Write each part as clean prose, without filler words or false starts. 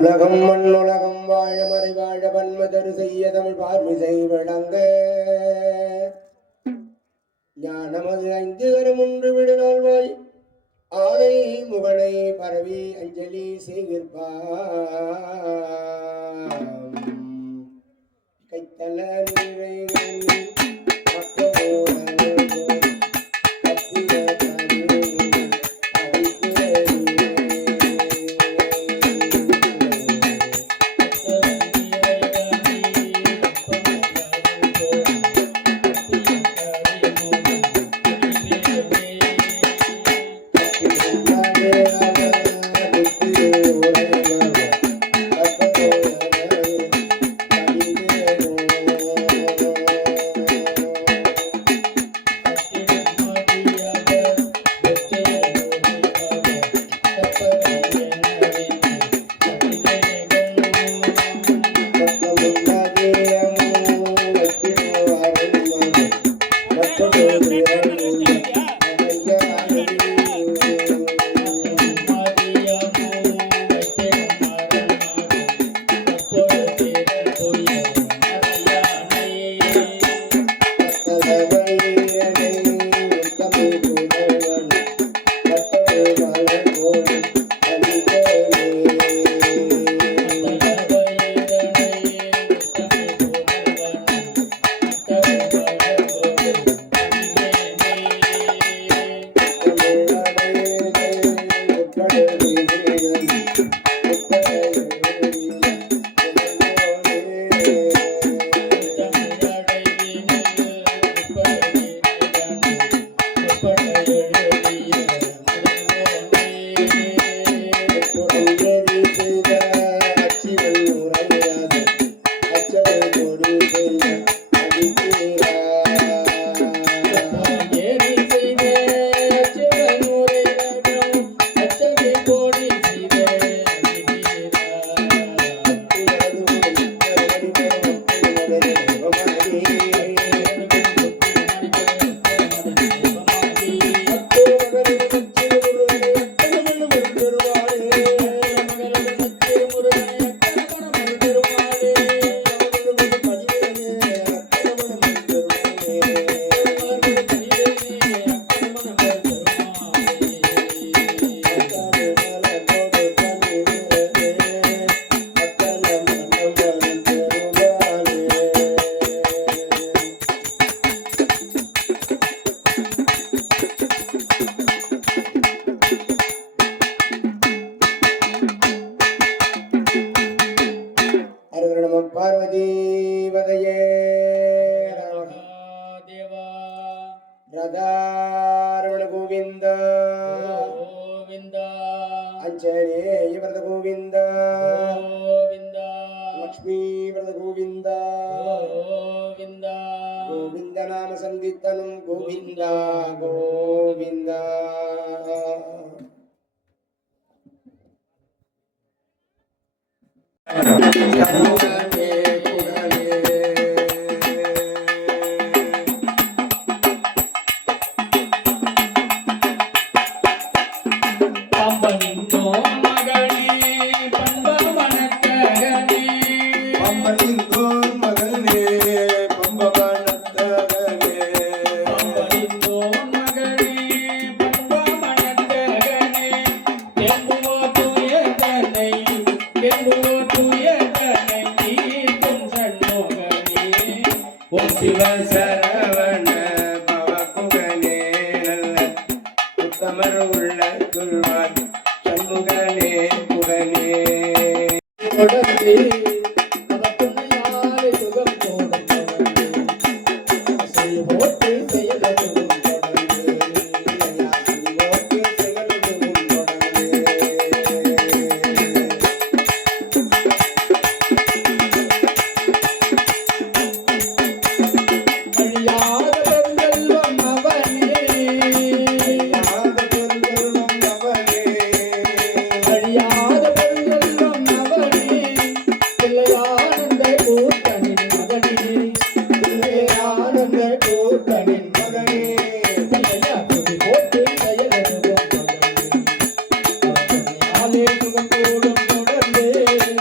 வானுலகம் மண்ணுலகம் வாழ மறை வாழ பன்மதரு செய்ய தமிழ் பார்மிசை விளங்க ஞானமது ஐந்து கரம் ஒன்று விடுநாள் வாய் ஆனை முகனை பரவி அஞ்சலி செய்கிற்பாம் கைத்தல நீரை பார்வதி வதையே ரதாரமண கோவிந்த கோவிந்த அஞ்சனேய வரத கோவிந்த கோவிந்த லக்ஷ்மீ வரத கோவிந்த கோவிந்த கோவிந்த நாம சங்கீர்த்தனம் கோவிந்த கோவிந்த சிவ சரவண பவகுகனே நல்ல உத்தமர் உள்ள துல்வான் சண்முகனே குகனே சுகம் போடும் தொடர்ந்து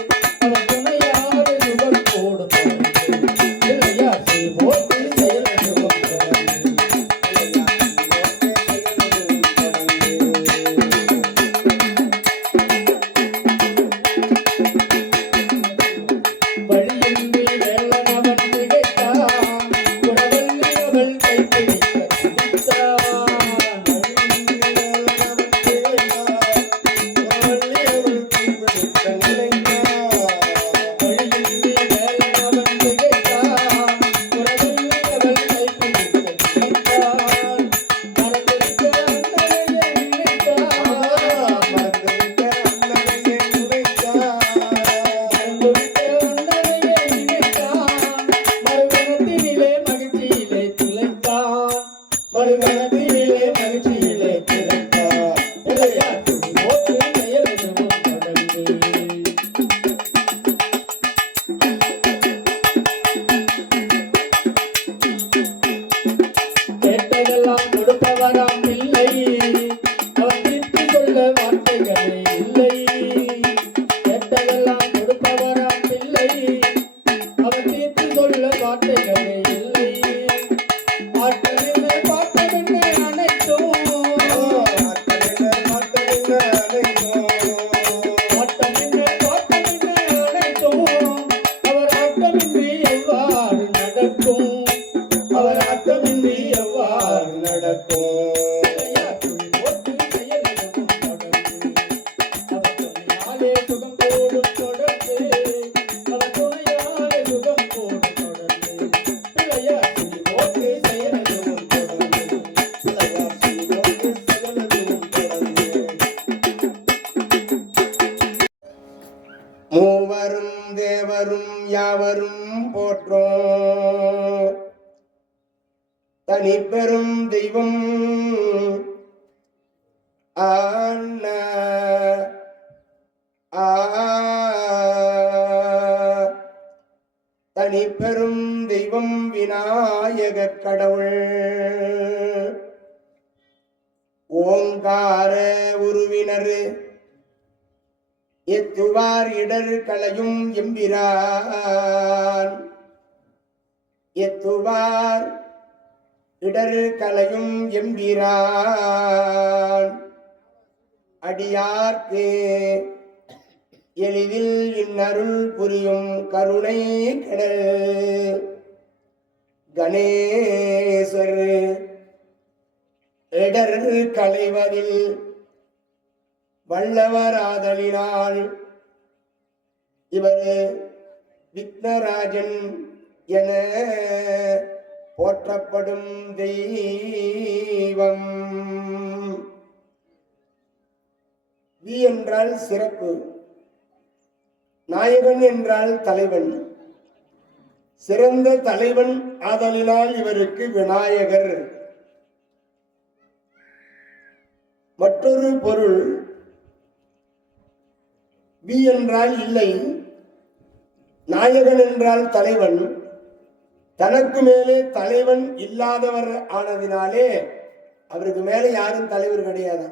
கொடுப்பவராம் இல்லை, அவர் தீர்த்து சொல்ல வார்த்தைகளே இல்லை. கேட்டதெல்லாம் கொடுப்பவராம் இல்லை, அவர் தீர்த்து சொல்ல வார்த்தைகளே இல்லை. பார்த்ததென்ன பார்த்ததென்ன அனைத்தும், பார்த்ததென்ன பார்த்ததென்ன அனைத்தும், பார்த்ததென்ன பார்த்ததென்ன அனைத்தும். அவர் ஆட்டமின்றி எவ்வாறு நடக்கும், அவர் ஆட்டமின்றி எவ்வாறு நடக்கும். மூவரும் தேவரும் யாவரும் போற்றோம் தனிப்பெரும் தெய்வம் ஆன தனிப்பெரும் தெய்வம் விநாயக கடவுள் ஓங்கார உருவினர் எத்துவார் இடர் களையும் எம்பிரான் எத்துவார் இடர் களையும் எம்பிரான் அடியார்க்கு எளிதில் இன்னருள் புரியும் கருணை கடல் கணேசர் இடர் களைவதில் வல்லவராதலினால் இவர் விக்னராஜன் என போற்றப்படும் தெய்வம். வி என்றால் சிறப்பு, நாயகன் என்றால் தலைவன். சிறந்த தலைவன் ஆதலினால் இவருக்கு விநாயகர். மற்றொரு பொருள், வி என்றால் இல்லை, நாயகன் என்றால் தலைவன். தனக்கு மேலே தலைவன் இல்லாதவர் ஆனதினாலே அவருக்கு மேலே யாரும் தலைவர் கிடையாது.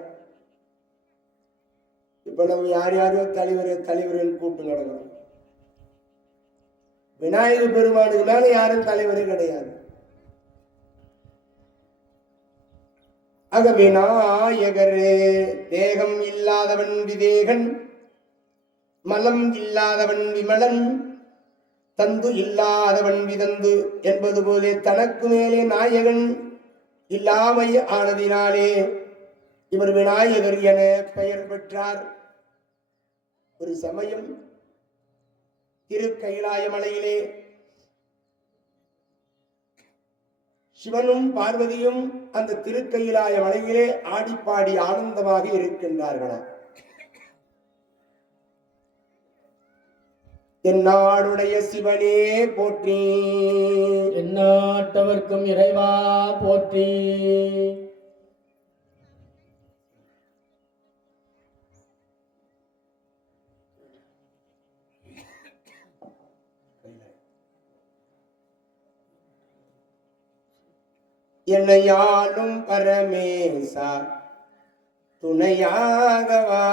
இப்ப நம்ம யார் யாரையோ தலைவர் தலைவர்கள் கூப்பிட்டு நடக்கிறோம். விநாயக பெருமானுக்கு மேல யாரும் தலைவரே கிடையாது. ஆக விநாயகர் தேகம் இல்லாதவன் விதேகன், மலம் இல்லாதவன் விமலன், தந்து இல்லாதவன் விதந்து என்பது போலே தனக்கு மேலே நாயகன் இல்லாமை ஆனதினாலே இவர் விநாயகர் என பெயர் பெற்றார். ஒரு சமயம் திருக்கைலாய மலையிலே சிவனும் பார்வதியும் அந்த திருக்கைலாய மலையிலே ஆடிப்பாடி ஆனந்தமாக இருக்கின்றார்களா. எந்நாடுடைய சிவனே போற்றி, எந்நாட்டவர்க்கும் இறைவா போற்றி. என்னையாளும் பரமேசா துணையாகவா,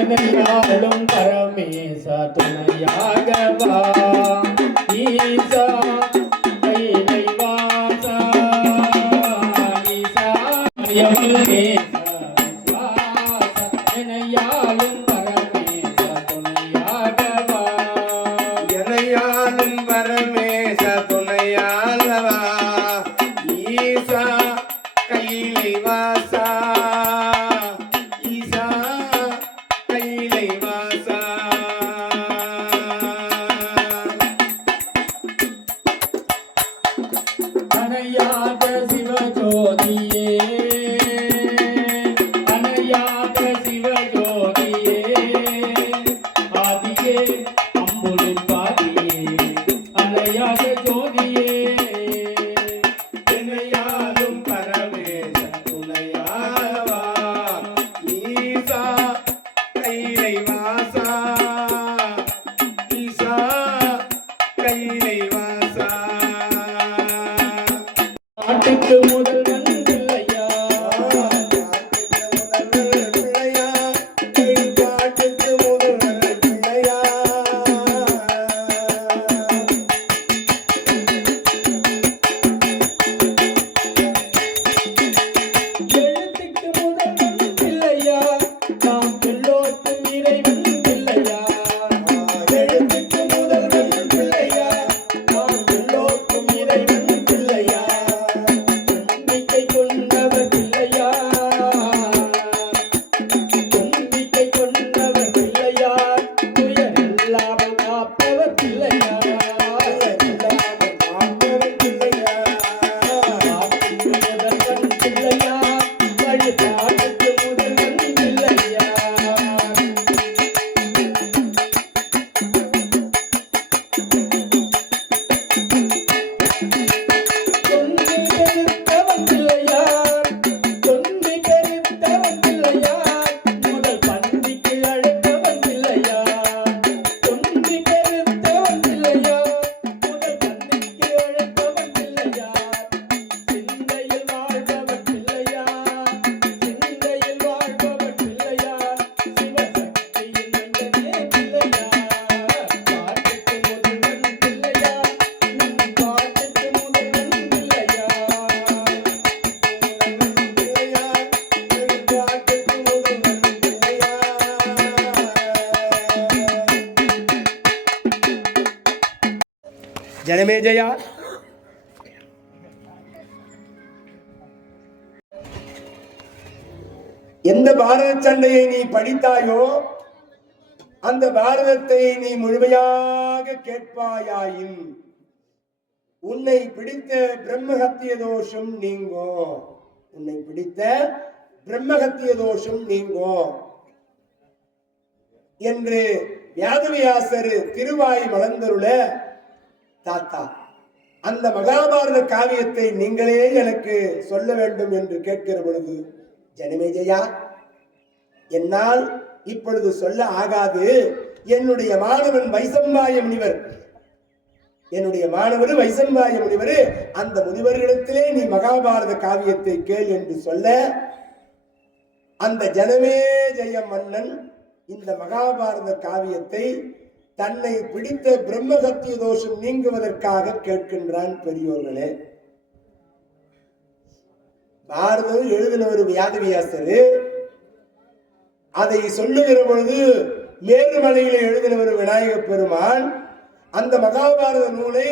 என்னையாளும் பரமேசா துணையாகவா, ஈசா கைலை வாசா, ஈசா என்னையாளும் பரமேசா துணையாகவா, என்னையாளும் பரமேச துணையாகவா, ஈசா கைலை வாசா, ஈசா கைலை வாசா. அணையாத சிவஜோதியே, அணையாத சிவஜோதியே, ஆதியே அம்புலி பாதியே, அணையாத ஜோதியே. என்னையாளும் பரமேச துணையாகவா, ஈசா கைலை வாசா, ஈசா கைலை வாசா. நாட்டுக்கு முதல்வன் பிள்ளையா நாட்டுக்கு முதல்வர் பிள்ளையா காட்டுக்கு முதல்வர் பிள்ளையா எழுத்துக்கு முதல்வன் பிள்ளையா நாம் எல்லோருக்கும் இறைவன் பிள்ளையா எழுத்துக்கு முதல்வன் பிள்ளையா நாம் எல்லோருக்கும் இறைவன் பிள்ளையா நம்பிக்கை கொண்டவர் பிள்ளையா நம்பிக்கை கொண்டவர் பிள்ளையா துயர் இல்லாமல் காப்பவர் பிள்ளையா காப்பவர் பிள்ளையா நாட்டுக்கு முதல்வன் பிள்ளையா வழிபாட்டுக்கு முதல்வன் பிள்ளையா தொன்மை பெருத்தவன் பிள்ளையார் தொன்மை பெருத்தவன் பிள்ளையார் முதல் பந்திக்கு அழைத்தவன் பிள்ளையார் தொன்மை பெருத்தவன் பிள்ளையார் முதல் பந்திக்கு அழைத்தவன் பிள்ளையார் சிந்தையில் வாழ்பவன் பிள்ளையார் சிந்தையில் வாழ்பவன் பிள்ளையார் சிவசக்தியின் மைந்தனே பிள்ளையார் பாட்டுக்கு முதல்வன் பிள்ளையார் நம் பாட்டுக்கு முதல்வன் பிள்ளையார் ஜனமேஜயா எந்த பாரத சண்டையை நீ படித்தாயோ அந்த பாரதத்தை நீ முழுமையாக கேட்பாயாயின் உன்னை பிடித்த பிரம்மஹத்திய தோஷம் நீங்கும். உன்னை பிடித்த பிரம்மஹத்திய தோஷம் நீங்கும் என்று வியாதவியாசர் திருவாய் மலர்ந்தருள, தாத்தா அந்த மகாபாரத காவியத்தை நீங்களே எனக்கு சொல்ல வேண்டும் என்று கேட்கிற பொழுது, ஜனமேஜயா என்னால் இப்பொழுது சொல்ல ஆகாது. என்னுடைய மாணவன் வைசம்பாய முனிவர், என்னுடைய மாணவர் வைசம்பாய முனிவர், அந்த முனிவர்களிடத்திலே நீ மகாபாரத காவியத்தை கேள் என்று சொல்ல, அந்த ஜனமேஜய மன்னன் இந்த மகாபாரத காவியத்தை தன்னை பிடித்த பிரம்மஹத்திய தோஷம் நீங்குவதற்காக கேட்கின்றான். பெரியோர்களே, பாரதம் எழுதினவர் வியாதவியாசர், அதை சொல்லுகிற பொழுது மேருமலையில எழுதினவர் விநாயக பெருமான். அந்த மகாபாரத நூலை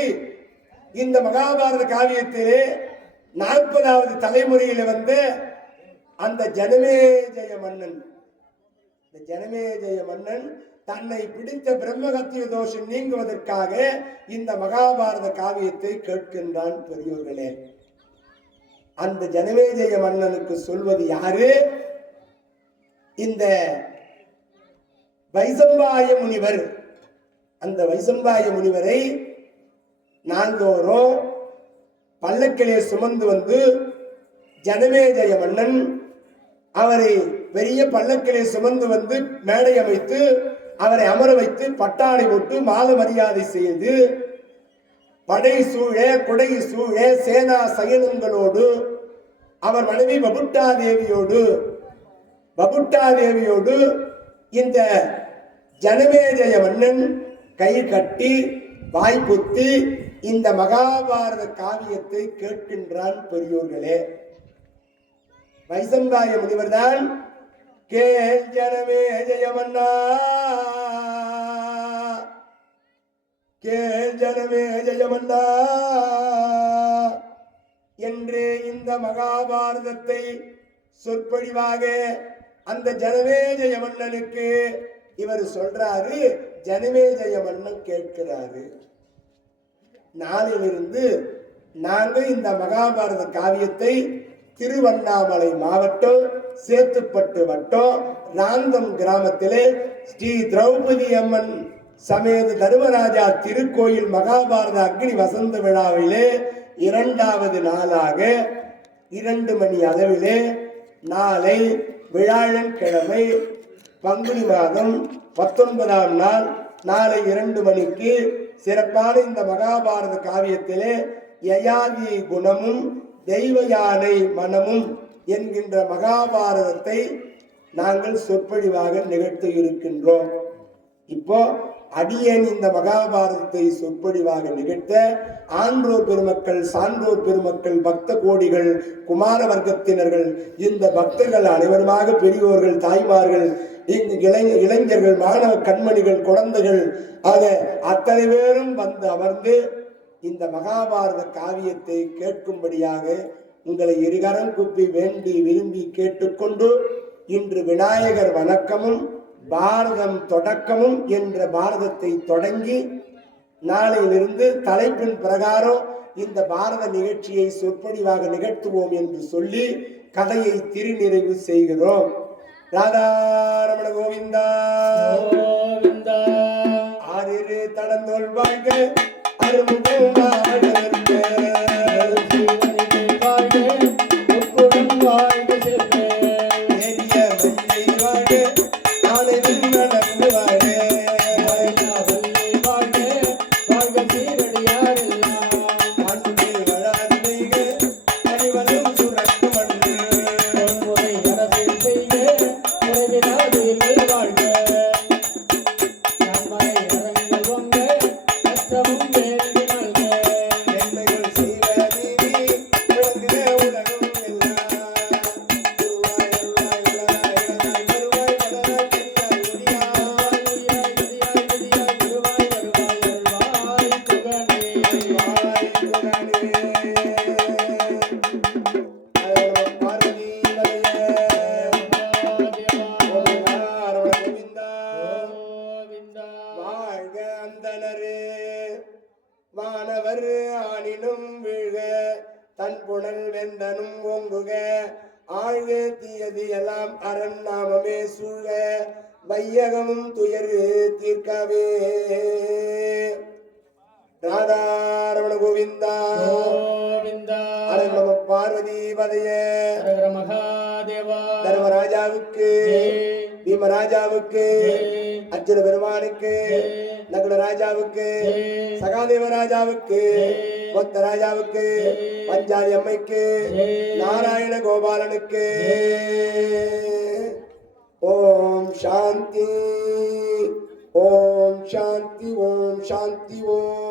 இந்த மகாபாரத காவியத்திலே 40வது தலைமுறையில வந்த அந்த ஜனமேஜய மன்னன், இந்த ஜனமேஜய மன்னன் தன்னை பிடித்த பிரம்மஹத்திய தோஷம் நீங்குவதற்காக இந்த மகாபாரத காவியத்தை கேட்கின்றான். பெரியோர்களே, அந்த ஜனமேஜய மன்னனுக்கு சொல்வது யாரு? இந்த வைசம்பாய முனிவர். அந்த வைசம்பாய முனிவரை நாள்தோறும் பல்லக்கிலே சுமந்து வந்து ஜனமேஜய மன்னன் அவரை பெரிய பல்லக்கிலே சுமந்து வந்து மேடை அமைத்து அவரை அமர வைத்து பட்டாடை போட்டு மால மரியாதை செய்து படை சூழ குடை சூழ சேனா சயனங்களோடு அவர் மனைவி பபுட்டா தேவியோடு இந்த ஜனமேஜய மன்னன் கை கட்டி வாய்ப்புத்தி இந்த மகாபாரத காவியத்தை கேட்கின்றான். பெரியோர்களே, வைசம்பாய முனிவர் தான் கேள் ஜனமேஜய மன்னா, கேள் ஜனமேஜய மன்னா என்று இந்த மகாபாரதத்தை சொற்பொழிவாக அந்த ஜனமேஜய மன்னனுக்கு இவர் சொல்றாரு. ஜனமேஜய மன்னன் கேட்கிறாரு. நாளிலிருந்து நாங்கள் இந்த மகாபாரத காவியத்தை திருவண்ணாமலை மாவட்டம் சேத்துப்பட்டு வட்டம் ராந்தம் கிராமத்திலே ஸ்ரீ திரௌபதி அம்மன் சமேத தர்மராஜா திருக்கோயில் மகாபாரத அக்னி வசந்த விழாவிலே 2வது நாளாக 2 மணி அளவிலே நாளை வியாழக்கிழமை பங்குனி மாதம் 19ஆம் நாள் நாளை 2 மணிக்கு சிறப்பான இந்த மகாபாரத காவியத்திலே யயாதி குணமும் தெய்வ யானை மனமும் என்கின்ற மகாபாரதத்தை நாங்கள் சொற்பொழிவாக நிகழ்த்த இருக்கின்றோம். இப்போ அடியேன் இந்த மகாபாரதத்தை சொற்பொழிவாக நிகழ்த்த ஆன்றோர் பெருமக்கள், சான்றோர் பெருமக்கள், பக்த கோடிகள், குமார வர்க்கத்தினர்கள், இந்த பக்தர்கள் அனைவருமாக பெரியோர்கள், தாய்மார்கள், இளைஞர்கள், மாணவ கண்மணிகள், குழந்தைகள் ஆக அத்தனை பேரும் வந்து அமர்ந்து இந்த மகாபாரத காவியத்தை கேட்கும்படியாக உங்களை இருகரம் குப்பி வேண்டி விரும்பி கேட்டுக்கொண்டு இன்று விநாயகர் வணக்கமும் பாரதம் தொடக்கமும் என்ற பாரதத்தை தொடங்கி நாளையிலிருந்து தலைப்பின் பிரகாரம் இந்த பாரத நிகழ்ச்சியை சொற்பொழிவாக நிகழ்த்துவோம் என்று சொல்லி கதையை திருநிறைவு செய்கிறோம். ராதாரமண கோவிந்தா கோவிந்தா. ஆறிரு தடந்தோல் வாழ்க அருமுகம் வாழ்க வானவர் ஆனினும் வீழ்க தன் புனல் வெந்தனும் ஓங்குக ஆழ்க தீயது எல்லாம் அரண் நாமமே சூழ்க வையகமும் துயரு தீர்க்கவே. ராதாரமண கோவிந்தா கோவிந்தா. நம பார்வதி பதைய மகாதேவா. தர்மராஜாவுக்கு, பீமராஜாவுக்கு, அர்ஜுன பெருமானுக்கு, நகுல ராஜாவுக்கு, சகாதேவ ராஜாவுக்கு, கொத்த ராஜாவுக்கு, பஞ்சாலி அம்மைக்கு, நாராயண கோபாலனுக்கு. ஓம் சாந்தி, ஓம் சாந்தி, ஓம் சாந்தி, ஓம்